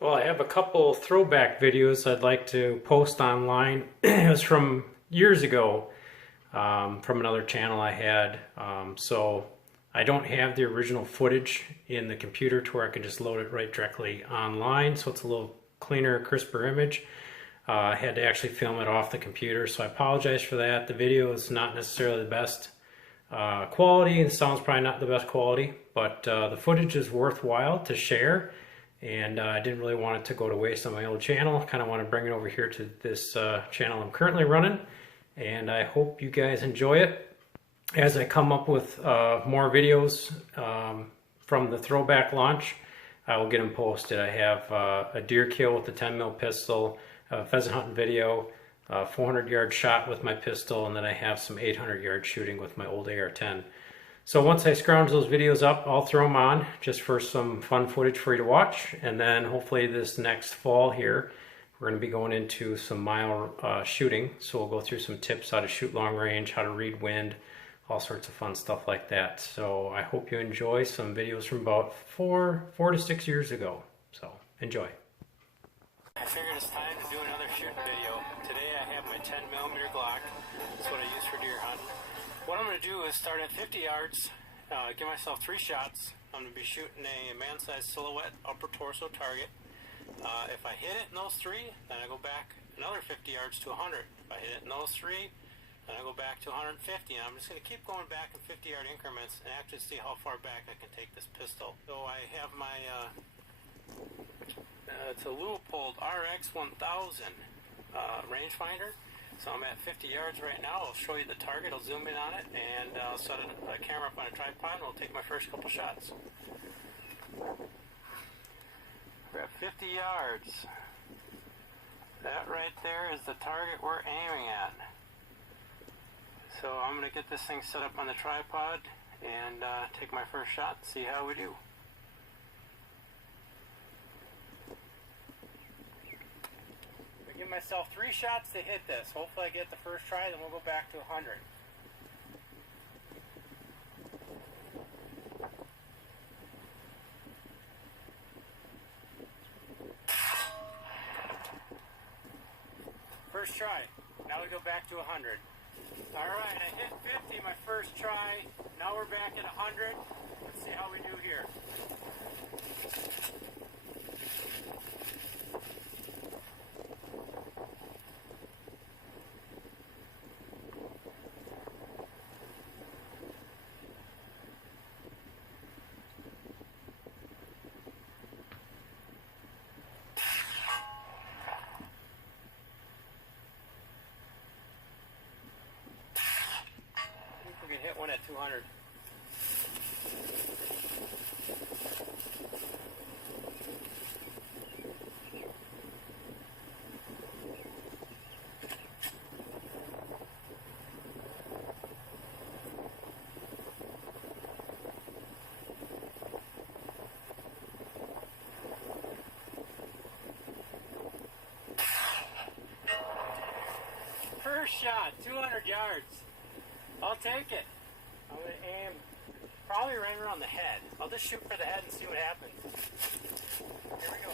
Well, I have a couple throwback videos I'd like to post online. It was from years ago, from another channel I had. So I don't have the original footage in the computer to where I can just load it right directly online. So it's a little cleaner, crisper image. I had to actually film it off the computer, so I apologize for that. The video is not necessarily the best quality, and the sound's probably not the best quality, but the footage is worthwhile to share. And I didn't really want it to go to waste on my old channel. Kind of want to bring it over here to this channel I'm currently running, and I hope you guys enjoy it. As I come up with more videos from the throwback launch, I will get them posted. I have a deer kill with the 10mm pistol, a pheasant hunting video, a 400-yard shot with my pistol, and then I have some 800-yard shooting with my old AR-10. So once I scrounge those videos up, I'll throw them on just for some fun footage for you to watch. And then hopefully this next fall here, we're going to be going into some mile shooting. So we'll go through some tips how to shoot long range, how to read wind, all sorts of fun stuff like that. So I hope you enjoy some videos from about four to 6 years ago. So enjoy. I figured it's time to do another shooting video. Today I have my 10mm Glock. That's what I use for deer hunting. What I'm going to do is start at 50 yards, give myself 3 shots. I'm going to be shooting a man-sized silhouette upper torso target. If I hit it in those 3, then I go back another 50 yards to 100. If I hit it in those 3, then I go back to 150. And I'm just going to keep going back in 50-yard increments and actually see how far back I can take this pistol. So I have my, it's a Leupold RX 1000 rangefinder. So I'm at 50 yards right now. I'll show you the target, I'll zoom in on it, and I'll set a camera up on a tripod, and I'll take my first couple shots. We're at 50 yards. That right there is the target we're aiming at. So I'm going to get this thing set up on the tripod and take my first shot and see how we do. Give myself 3 shots to hit this. Hopefully I get the first try, then we'll go back to 100. First try. Now we go back to 100. Alright, I hit 50 my first try. Now we're back at 100. Let's see how we do here. We can hit one at 200. First shot, 200 yards. I'll take it. I'm going to aim probably right around the head. I'll just shoot for the head and see what happens. Here we go.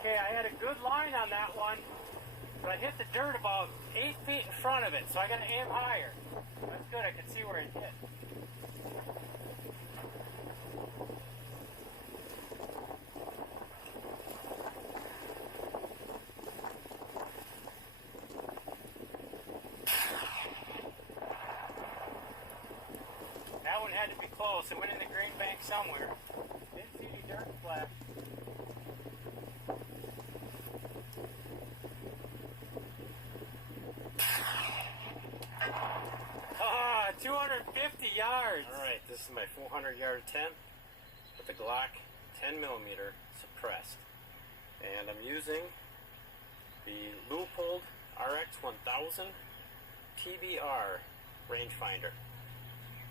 Okay, I had a good line on that one, but I hit the dirt about 8 feet in front of it, so I got to aim higher. That's good, I can see where it hit. That one had to be close. It went in the green bank somewhere. Didn't see any dirt splash. 250 yards. All right, this is my 400-yard attempt with the Glock 10mm suppressed, and I'm using the Leupold RX-1000 TBR rangefinder.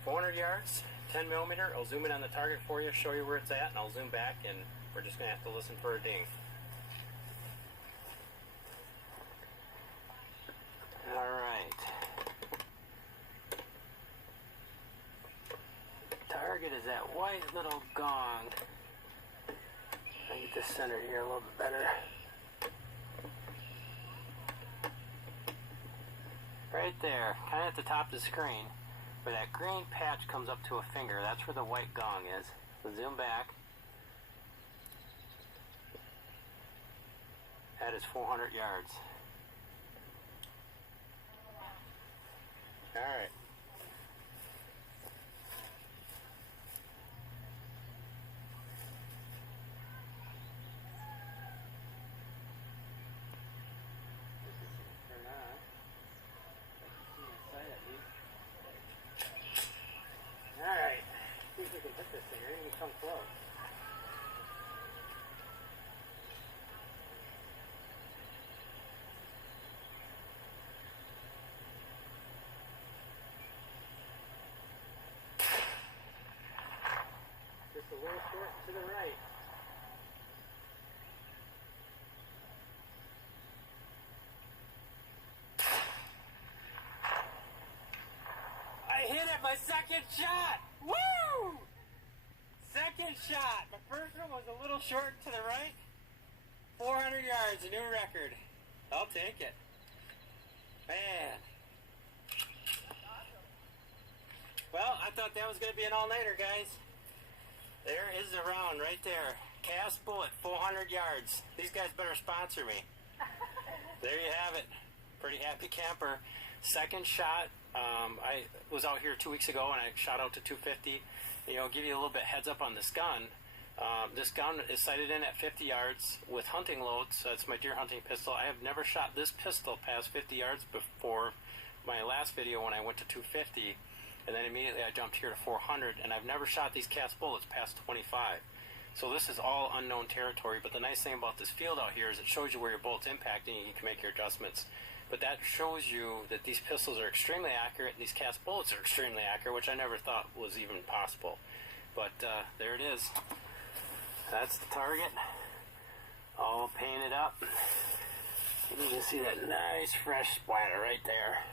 400 yards, 10 millimeter. I'll zoom in on the target for you, show you where it's at, and I'll zoom back, and we're just going to have to listen for a ding. Alright. Target is that white little gong. I'll get this centered here a little bit better. Right there, kind of at the top of the screen, where that green patch comes up to a finger, that's where the white gong is. So zoom back. That is 400 yards. Alright. Turn on. Alright, see if we can hit this thing. You're going to come close. Just a little short to the right. I hit it, my second shot! Woo! Second shot. My first one was a little short to the right. 400 yards, a new record. I'll take it. Man. Well, I thought that was going to be an all-nighter, guys. There is the round right there. Cast bullet, 400 yards. These guys better sponsor me. There you have it. Pretty happy camper. Second shot. I was out here 2 weeks ago and I shot out to 250. You know, give you a little bit heads up on this gun. This gun is sighted in at 50 yards with hunting loads. So it's my deer hunting pistol. I have never shot this pistol past 50 yards before my last video when I went to 250. And then immediately I jumped here to 400, and I've never shot these cast bullets past 25. So this is all unknown territory, but the nice thing about this field out here is it shows you where your bullet's impacting and you can make your adjustments. But that shows you that these pistols are extremely accurate and these cast bullets are extremely accurate, which I never thought was even possible. But there it is. That's the target. All painted up. You can see that nice fresh splatter right there.